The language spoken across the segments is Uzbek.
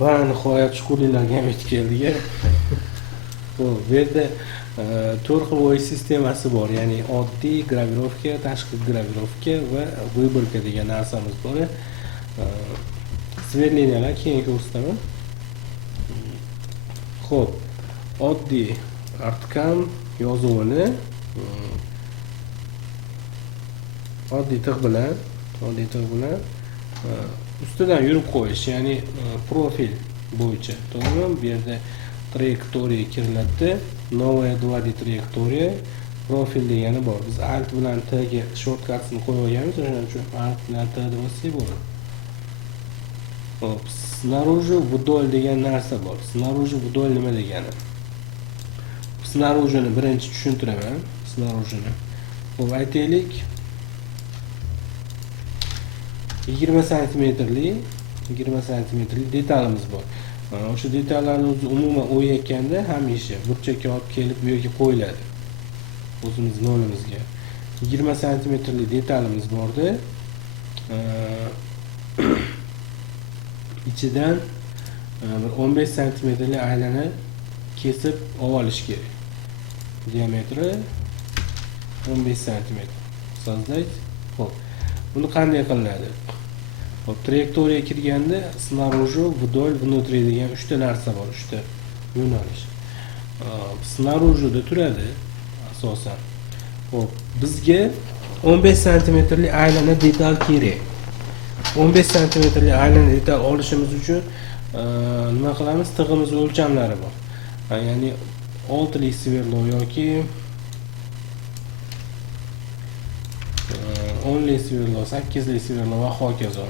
Va nihoyat chuqurliklarga ham yetib keldik. Bu yerda 4 xil o'yin sistemasi bor. Ya'ni oddiy gravirovka, tashqi gravirovka va выборка degan narsamiz bor. Sverliniyalar keyin ko'rsataman. Xo'p, oddiy artkam yozuvini oddiy tig' bilan ustidan yurib qo'yish, ya'ni profil bo'yicha. To'g'rimi? Bu yerda trayektoriya kiriladi. Новая 2D trayektoriya profil degani bor. Biz alt bilan T ga shortkatsini qo'yib olganmiz, o'shaning uchun alt bilan T deb bossak bo'ladi. Hop, снаружи вдоль degan narsa bor. Снаружи вдоль nima degani? Снаружini birinchi tushuntiraman. Снаружini. Hop, aytaylik 20 santimetrli detalimiz bor. O'sha detallarni o'zi umuman o'yayotganda hamisha burchakka olib kelib bu yerga qo'yiladi. O'zimiz mo'limizga 20 santimetrli detalimiz borda, ichidan bir 15 santimetrli aylana kesib olish kerak. Diametri 15 santimetr. So'zlayt. Xo'p. Buni qanday qilinadi? Hop, trayektoriya kirganda снаружи, вдоль, внутри degan 3 ta narsa bor, 3 ta yo'nalish. Снаружida turadi asosan. Hop, bizga 15 santimetrli aylana detal kerak. 15 santimetrli aylana detal olishimiz uchun nima qilamiz? Tig'imiz o'lchamlari bor. Ya'ni 6 lik sverlo yoki 10 lik sverlo, 8 lik sverlo va hokazo.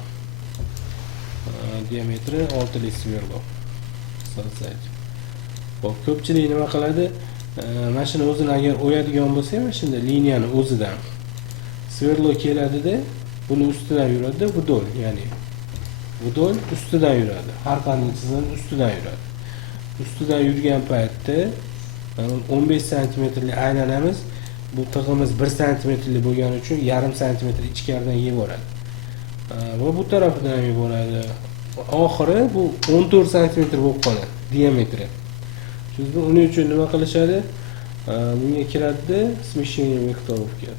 Diametri 6 lik sverlo. Hop, ko'pchilik nima qiladi? Mashina o'zini agar o'yadigan bo'lsa, mashina liniyani o'zidan sverlo keladida, buni ustidan yuradi, vdolь, ya'ni vdolь ustidan yuradi. Har qanday tizim ustidan yuradi. Ustidan yurgan paytda 15 santimetrli aylanamiz, bu tig'imiz 1 santimetrli bo'lgani uchun yarim santimetr ichkaridan yeb boradi. Va bu tarafidan ham yeb boradi. Oxiri bu 14 santimetr bo'lib qoladi diametri. Chunki uning uchun nima qilishadi? Bunga kiradi смещение vektorovka.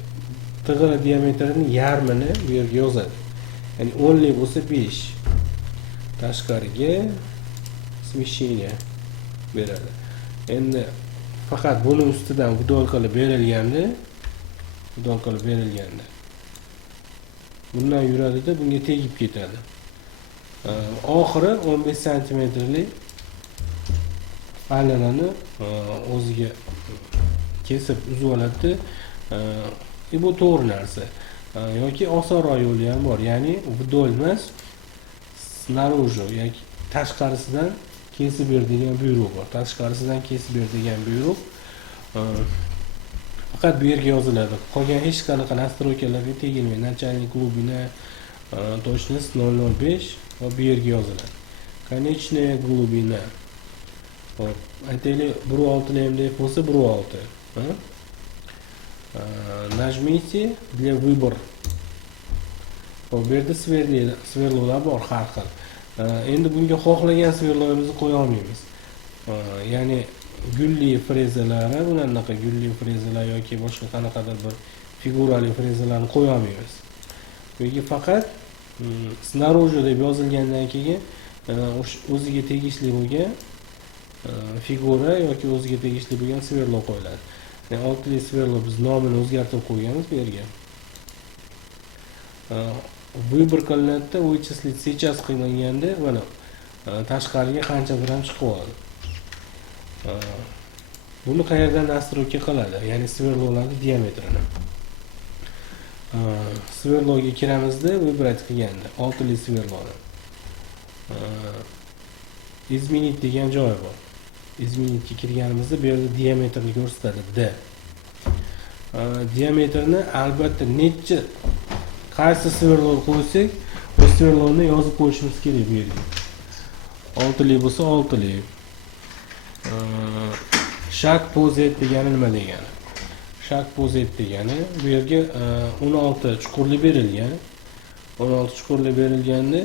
Tig'ini diametrini yarmini bu yerga yozadi. Ya'ni 10 lik bo'lsa 5. Tashqariga смещение beradi. Endi faqat buni ustidan vdolь qilib berilganda, bundan yuradida, bunga tegib ketadi. Oxiri 15 santimetrli aylanani o'ziga kesib uzib oladi. Bu to'g'ri narsa. Yoki osonroq yo'li ham bor. Ya'ni vdolь emas, снаружи, yoki tashqarisidan kesib ber degan buyruq bor. Tashqarisidan kesib ber degan buyruq faqat bu yerga yoziladi. Qolgan hech qanaqa nastroykalarga tegilmaydi. Начальник глубина, точность 0,05 va bu yerga yoziladi. Конечная глубина. Hop, aytaylik 1,6 ham deb bo'lsa 1,6. Nажмите для выбора. Hop, bu yerda sverlolar bor har xil. Endi bunga xohlagan sverloyimizni qo'ya olmaymiz. Ya'ni gulli frezalar, bunaqa gulli frezalar yoki boshqa qanaqadir bir figurali frezalarni qo'ya olmaymiz. Bunga faqat снаружи deb yozilgandan keyin o'ziga tegishli bo'lgan figura yoki o'ziga tegishli bo'lgan sverlo qo'yiladi. Ya'ni 6 lik sverlo biz nomini o'zgartirib qo'yganmiz bu yerga. Vыбор qilinadi, вычислить сейчас qilinganda mana tashqariga qancha gram chiqib oladi. Buni qayerdan nastroyka qiladi? Ya'ni sverlolarning diametrini. Sverloga kiramizda, выбрать qilganda 6 lik sverloni. Изменить degan joyi bor. Изменить ga kirganimizda bu yerda diametrni ko'rsatadi D. Diametrni albatta necha qaysi sverloni qo'ysak, o sverlonni yozib qo'yishimiz kerak bu yerga. 6 lik bo'lsa 6 lik. Shak po z degani nima degani? Shak po z degani bu yerga 16 chuqurlik berilgan. 16 chuqurlik berilganda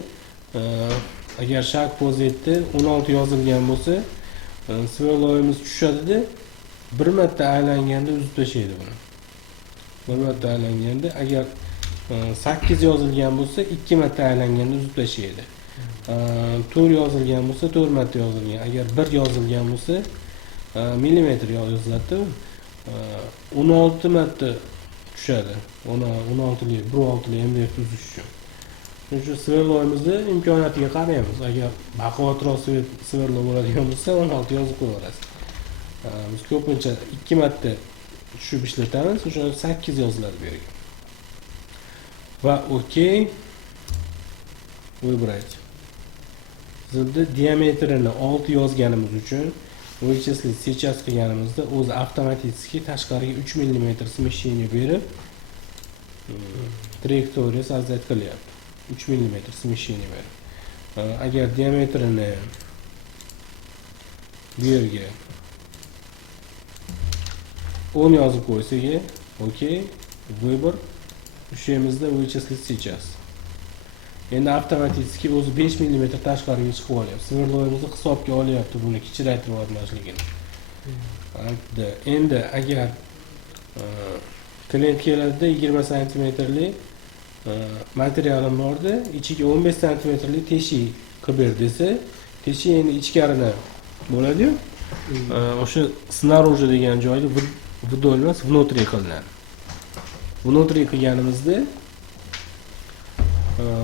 agar shark pozitda 16 yozilgan bo'lsa, sverloyimiz tushadida bir marta aylanganda uzib tashlaydi buni. Bir marta aylanganda, agar 8 yozilgan bo'lsa, 2 marta aylanganda uzib tashlaydi. 4 yozilgan bo'lsa, 4 marta yozilgan. Agar 1 yozilgan bo'lsa, millimetr yoziladi. 16 marta tushadi. 16li, 16li MDF tuzish uchun. Shuning uchun sverloyimizni imkoniyatiga qaraymiz. Agar baquvvatroq sverlo bo'ladigan bo'lsa, 16 yozib qo'yamiz. Biz ko'pincha 2 marta tushib ishlatamiz, o'sha 8 yoziladi bu yerga. Va OK выбрать. Bizda diametrini 6 yozganimiz uchun вычислить сейчас qilganimizda o'zi avtomatik tashqariga 3 mm смещение berib trayektoriya sozdать qilyapti. 3 mm смещение berib. Agar diametrini bu yerga 10 yozib qo'ysak, OK, выбор. O'shamizda вычислить сейчас. Endi avtomatik o'zi 5 mm tashqariga chiqib olyapti. Sverloyimizni hisobga olyapti buni kichraytirib yubormasligini. Endi agar klient keladida 20 cm materialim borda, ichiga 15 cm teshik qilib ber desa, teshik endi ichkarida bo'ladi-yu. O'sha снаружи degan joyda вдоль emas, внутри qilinadi. Внутри qilganimizda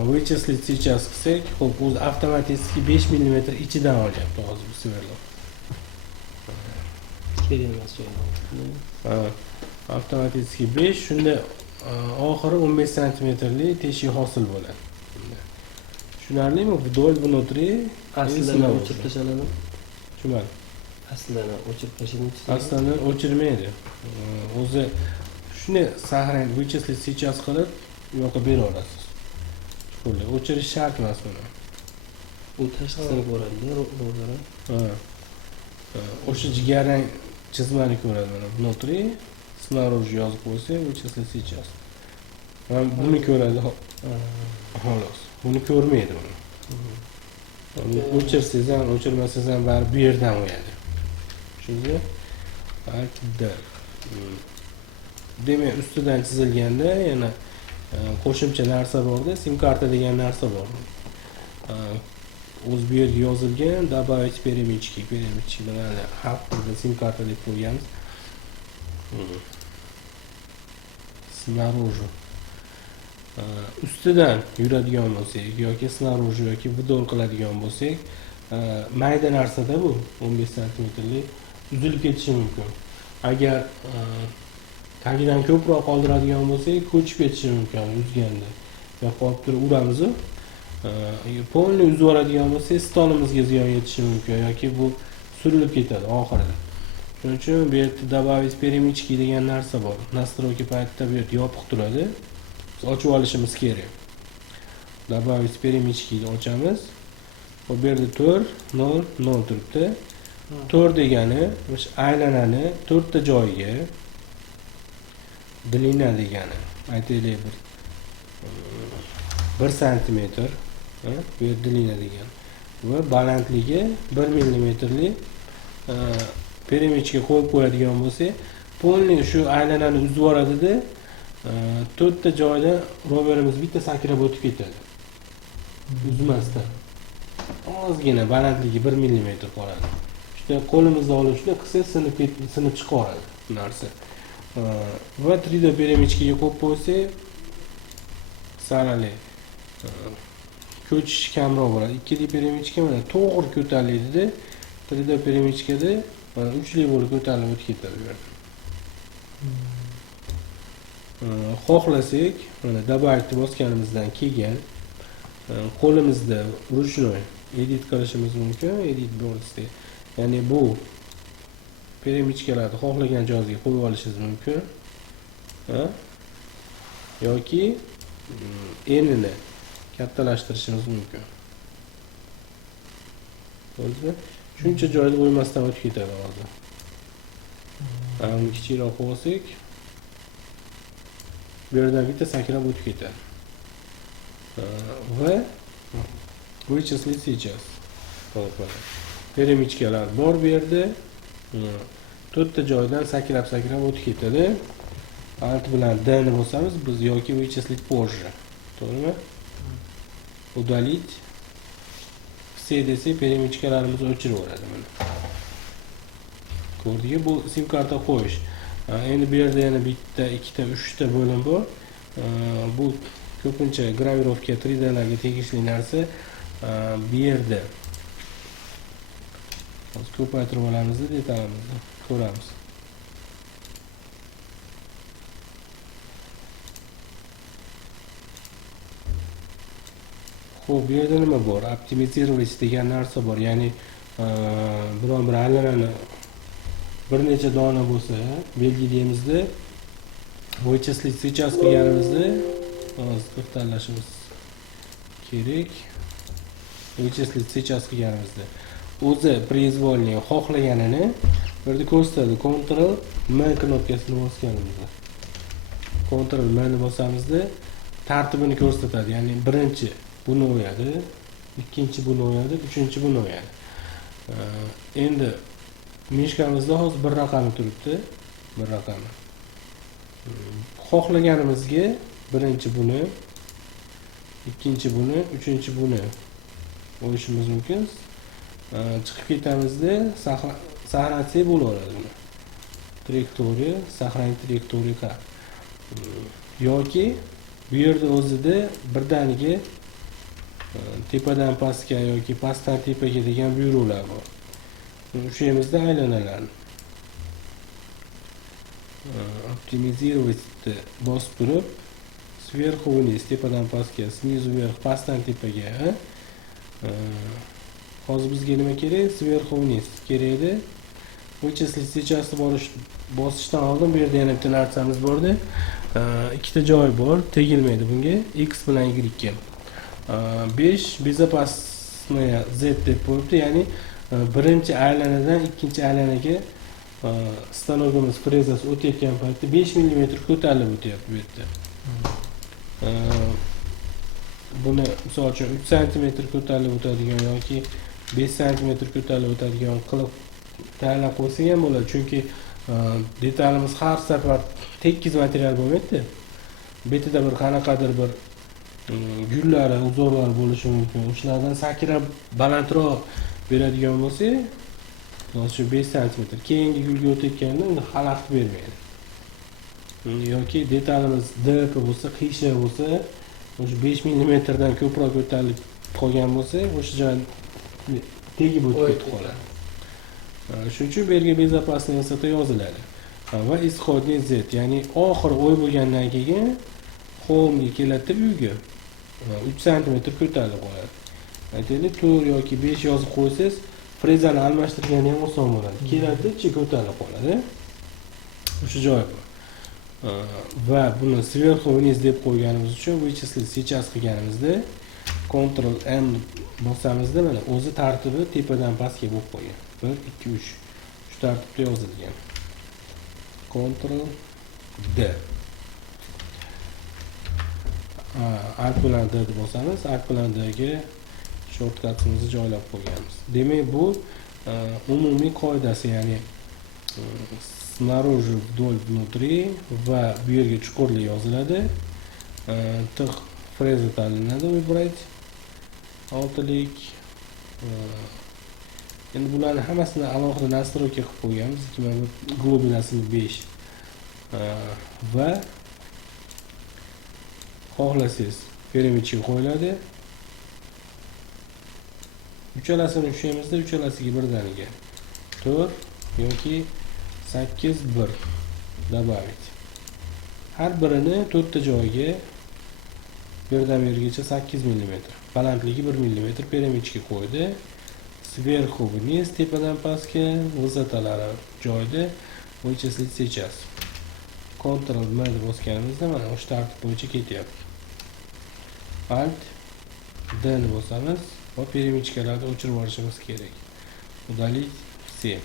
вычислить сейчас qilsak, xo'p, o'zi avtomatik 5 mm ichidan olyapti hozir bu sverlo. Kerak emas joydan. Avtomatik 5, shunda oxiri 15 cm teshik hosil bo'ladi. Tushunarlimi? Вдоль, внутри, Aslida o'chirib tashlanadi. Tushunarli. Aslida o'chirib tashlanadi. Aslida o'chirmaydi. O'zi shuni sahran вычислить сейчас qilib yoqib bera olasiz. O'chirish shart emas buni. U tashqisini ko'radi-da, ro'zara. O'sha jigarrang chizmani ko'radi mana. Внутри, снаружи yozib qo'ysa, вычислить сейчас. Mana buni ko'radi. Xolos. Buni ko'rmaydi buni. O'chirsangiz ham, o'chirmasangiz ham baribir bu yerdan o'yadi. Shunga akda. Demak, ustidan chizilganda yana qo'shimcha narsa borda, sim karta degan narsa bor. O'z bu yerga yozilgan добавить перемычки bilan xalq tilida sim karta deb qo'yganmiz. Снаружи. Ustidan yuradigan bo'lsak yoki снаружи yoki вдоль qiladigan bo'lsak, mayda narsada bu 15 cm uzilib ketishi mumkin. Agar tagidan ko'proq qoldiradigan bo'lsak, ko'chib ketishi mumkin uzganda. Yo qolib turib uramiz. Polni uzib yuboradigan bo'lsak, stolimizga ziyon yetishi mumkin yoki bu surilib ketadi oxirida. Shuning uchun bu yerda добавить перемычки degan narsa bor. Настройки paytida bu yerda yopiq turadi. Biz ochib olishimiz kerak. Добавить перемычки ni ochamiz. Bu yerda 4 0 0 turibdi. 4 degani o'sha aylanani 4 ta joyiga длина degani aytaylik 1 cm, bu yer длина degan va balandligi 1 mm перемычка qo'yib qo'yadigan bo'lsak, polni shu aylanani uzib yuboradida 4 ta joyda roverimiz bitta sakrab o'tib ketadi. Uzmasdan. Ozgina balandligi 1 mm qoladi. Shunda qo'limizda olib shunday qilsak sinib chiqaradi narsa. Va 3D перемычкаga qo'yib qo'ysak, sarali ko'chish kamroq bo'ladi. 2D перемычка mana to'g'ri ko'tariladi-da, 3D перемычкada mana 3li bo'lib ko'tarilib o'tib ketadi bu yerda. Xohlasak, mana добавить bosganimizdan keyin qo'limizda ручной edit qilishimiz mumkin, edit bo'lisda. Ya'ni bu перемычкаlarni xohlagan joyga qo'yib olishingiz mumkin. Yoki enini kattalashtirishimiz mumkin. Bo'ldi? Shuncha joyda qo'ymasdan o'tib ketadi hozir. Uni kichikroq qo'ysak, bu yerdan bitta sakrab o'tib ketadi. Va Вычислить сейчас. Перemechkalar bor bu yerda. To'rtta joydan sakrab o'tib ketadi. Alt bilan D ni bosamiz biz yoki вычислить позже. To'g'rimi? Удалить. Все desa перемechkalarimiz o'chirib yuboradi mana. Ko'rdingmi? Bu sim karta qo'yish. Endi bu yerda yana bitta, ikkita, uchta bo'lim bor. Bu ko'pincha gravirovka 3D larga tegishli narsa. Bu yerda hozir ko'paytirib olamiz detalimizni ko'ramiz. Xo'p, bu yerda nima bor? Optimizировать degan narsa bor. Ya'ni biron bir aylanani bir necha dona bo'lsa, belgilaymizda вычислить сейчас qilganimizda hozir tanlashimiz kerak. Вычислить сейчас qilganimizda o'zi произвольный xohlaganini bu yerda ko'rsatadi. Ctrl M knopkasini bosganimizda. Ctrl M ni bosamizda tartibini ko'rsatadi. Ya'ni birinchi buni o'yadi, ikkinchi buni o'yadi, uchinchi buni o'yadi. Endi mishkamizda hozir bir raqami turibdi, bir raqami. Xohlaganimizga birinchi buni, ikkinchi buni, uchinchi buni o'yishimiz mumkin. Chiqib ketamizda saqlansa bo'laveradi buni. Trayektoriya, saqlanib trayektoriya. Yoki bu yerda o'zida birdaniga tepadan pastga yoki pastdan tepaga degan buyruqlar bor. O'sha yerimizda aylanalarni optimizировать bosib turib, sверху вниз, tepadan pastga, снизу вверх, pastdan tepaga. Hozir bizga nima kerak? Sверху вниз kerak edi. Вычислить сейчас bosishdan oldin bu yerda yana bitta narsamiz bordi. Ikkita joy bor, tegilmaydi bunga. X bilan Y ga. 5 безопасная Z deb qo'yibdi, ya'ni birinchi aylanadan ikkinchi aylanaga stanogimiz frezasi o'tayotgan paytda 5 mm ko'tarilib o'tyapti bu yerda. Buni misol uchun 3 cm ko'tarilib o'tadigan yoki 5 cm ko'tarilib o'tadigan qilib tayyorlab qo'ysak ham bo'ladi, chunki detalimiz har safar tekis material bo'lmaydi. Betida bir qanaqadir bir gullari, uzorlar bo'lishi mumkin. O'shalardan sakrab balandroq beradigan bo'lsa, shu 5 cm keyingi gulga o'tayotganda uni xalaqit bermaydi. Yoki detalimiz DP bo'lsa, qiyshiq bo'lsa, o'sha 5 mm dan ko'proq ko'tarilib qolgan bo'lsa, o'sha joy tegib o'tib ketib qoladi. Shuning uchun bu yerga безопасный vosita yoziladi. Va исходный Z, ya'ni oxir o'y bo'lgandan keyin home ga keladi uyga. 3 cm ko'tarilib qoladi. Aytaylik 4 yoki 5 yozib qo'ysangiz, frezani almashtirgani ham oson bo'ladi. Keladi, ichi ko'tarilib qoladi. O'sha joy bor. Va buni sверху вниз deb qo'yganimiz uchun вычислить сейчас qilganimizda Ctrl M bosamizda mana o'zi tartibi tepadan pastga bo'lib qo'ygan. 1 2 3 shu tartibda yozilgan. Ctrl D. Alt bilan D deb bosamiz, alt bilan D ga shortcutimizni joylab qo'yganmiz. Demak, bu umumiy qoidasi, ya'ni снаружи, вдоль, внутри va bu yerga chuqurlik yoziladi. Tiq freza tanlanadi, выбрать oltilik. Endi bularni hammasini alohida настройка qilib qo'yganmiz. Mana bu glubinasini 5 va xohlasangiz перемечка qo'yiladi. Uchalasini ushlaymiz-da, uchalasiga birdaniga 4 yoki 8 1 добавить. Har birini 4 ta joyga birdan yergacha 8 mm, balandligi 1 mm перемечка qo'ydi. Sверху вниз, tepadan pastga vositalar joyda вычислить сейчас. Ctrl M deb bosganimizda mana o'sha tartib bo'yicha ketyapti. Alt D ni bosamiz va перемечkalarni o'chirib yuborishimiz kerak. Удалить все.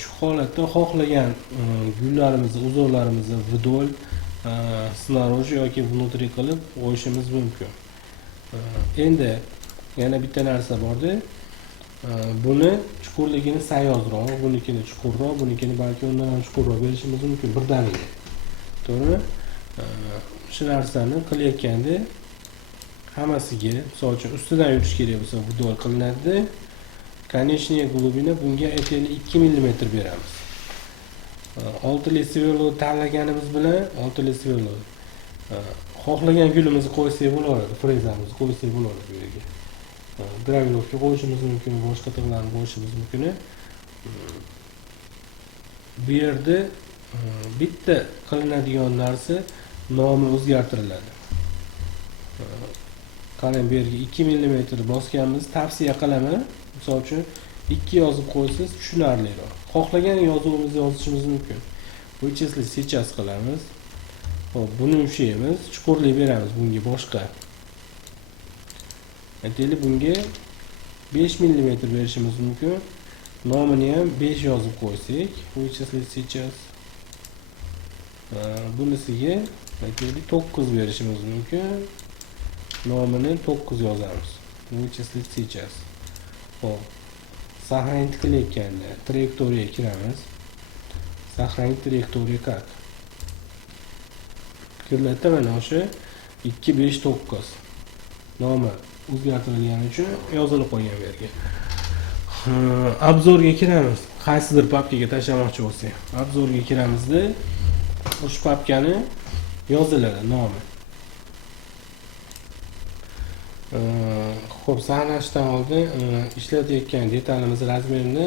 Shu holatda xohlagan gullarimizni, uzorlarimizni vdolь, снаружи yoki внутри qilib qo'yishimiz mumkin. Endi yana bitta narsa borda. Buni chuqurligini sayozroq, bunikini chuqurroq, bunikini balki undan ham chuqurroq berishimiz mumkin birdaniga. To'g'rimi? Shu narsani qilayotganda hammasiga, misol uchun ustidan yurish kerak bo'lsa, vdol qilinadi. Konечная glubina bunga aytaylik 2 mm beramiz. 6 li sverlo tanlaganimiz bilan 6 li sverlo xohlagan gulimizni qo'ysak bo'laveradi, frezamizni qo'ysak bo'laveradi bu yerga. Gravirovka qo'yishimiz mumkin, boshqa tig'larni qo'yishimiz mumkin. Bu yerda bitta qilinadigan narsa nomi o'zgartiriladi. Qarang, bu yerga 2 mm bosganmiz, tavsiya qilaman. Misol uchun 2 yozib qo'ysangiz tushunarliroq. Xohlagan yozuvimizni yozishimiz mumkin. Вычислить сейчас qilamiz. Xo'p, buni ushlaymiz, chuqurlik beramiz bunga boshqa. Aytaylik, bunga 5 mm berishimiz mumkin. Nomini ham 5 yozib qo'ysak, вычислить сейчас. Bunisiga aytaylik 9 berishimiz mumkin. Nomini 9 yozamiz. Вычислить сейчас. Xo'p, сохранить qilayotganda trayektoriyaga kiramiz. Сохранить trayektoriya как? Kirlatda mana o'sha 2 5 9 nomi o'zgartirilgani uchun yozilib qolgan bu yerga. Obzorga kiramiz. Qaysidir papkaga tashlamoqchi bo'lsak, obzorga kiramizda o'sha papkani yoziladi nomi. Xo'p, saqlashdan oldin ishlatayotgan detalimiz razmerini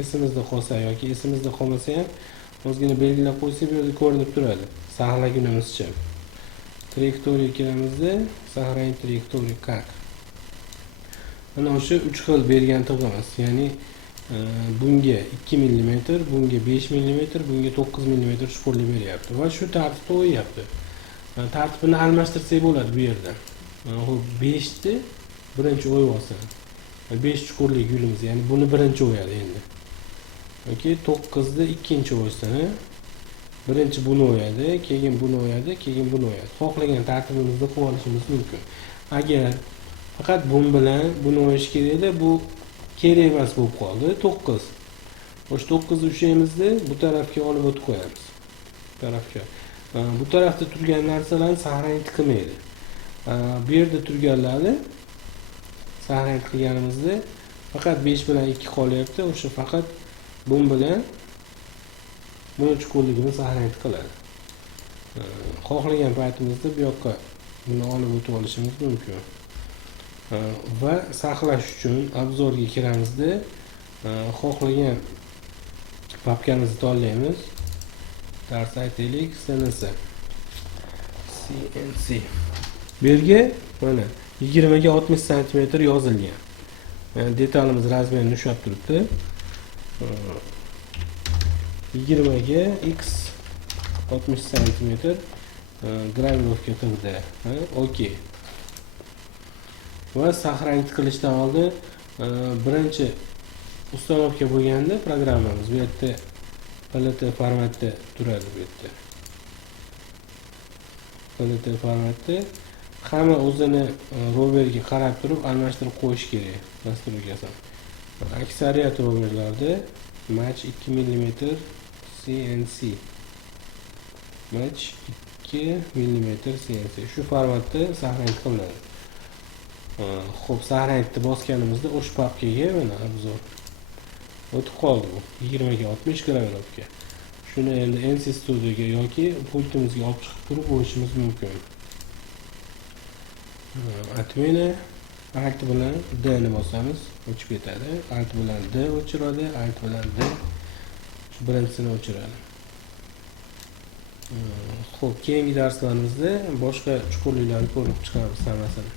esimizda qolsa yoki esimizda qolmasa ham ozgina belgilab qo'ysak, bu yerda ko'rinib turadi. Saqlagunimizcha. Trayektoriyaga kiramizda, сохранить trayektoriya как? Mana o'sha 3 xil bergan tig'imiz, ya'ni bunga 2 mm, bunga 5 mm, bunga 9 mm chuqurlik beryapti va shu tartibda o'yapti. Tartibini almashtirsak bo'ladi bu yerda. Xo'p, 5 ni birinchi o'yib olsin. 5 chuqurlik gulimiz, ya'ni buni birinchi o'yadi endi. Yoki 9 ni ikkinchi o'ysin. Birinchi buni o'yadi, keyin buni o'yadi, keyin buni o'yadi. Xohlagan tartibimizda qilib olishimiz mumkin. Agar faqat bun bilan buni o'yish kerakda, bu kerak emas bo'lib qoldi. 9. O'sha 9 ni ushlaymizda bu tarafga olib o'tib qo'yamiz. Bu tarafga. Bu tarafda turgan narsalarni saqlanib qilmaydi. Bu yerda turganlarni saqlanib qilganimizda faqat 5 bilan 2 qolyapti. O'sha faqat bun bilan buni chuqurligini saqlanib qiladi. Xohlagan paytimizda bu yoqqa buni olib o'tib olishimiz mumkin. Va saqlash uchun obzorga kiramizda xohlagan papkamizni tanlaymiz. Dars aytaylik, CNC. Bu yerga mana 20 ga 60 cm yozilgan. Detalimiz razmerini ushlab turibdi. 20 ga x 60 cm gravirovka qildi. Okey. Va saqlanib qilishdan oldin birinchi ustanovka bo'lganda programmamiz bu yerda PLT formatda turadi bu yerda. PLT formatda hamma o'zini roverga qarab turib almashtirib qo'yish kerak nastroykasini. Aksariyat roverlarda match 2 mm CNC. Match 2 mm CNC. Shu formatda saqlanib qilinadi. Xo'p, saqlanibni bosganimizda o'sha papkaga mana obzor o'tib qoldi bu 20 ga 60 gravirovka. Shuni endi NC Studioga yoki pultimizga olib chiqib turib o'yishimiz mumkin. Atmeni Alt bilan D ni bosamiz, o'chib ketadi. Alt bilan D o'chiradi, Alt bilan D birinchisini o'chiradi. Xo'p, keyingi darslarimizda boshqa chuqurliklarni ko'rib chiqamiz hammasini.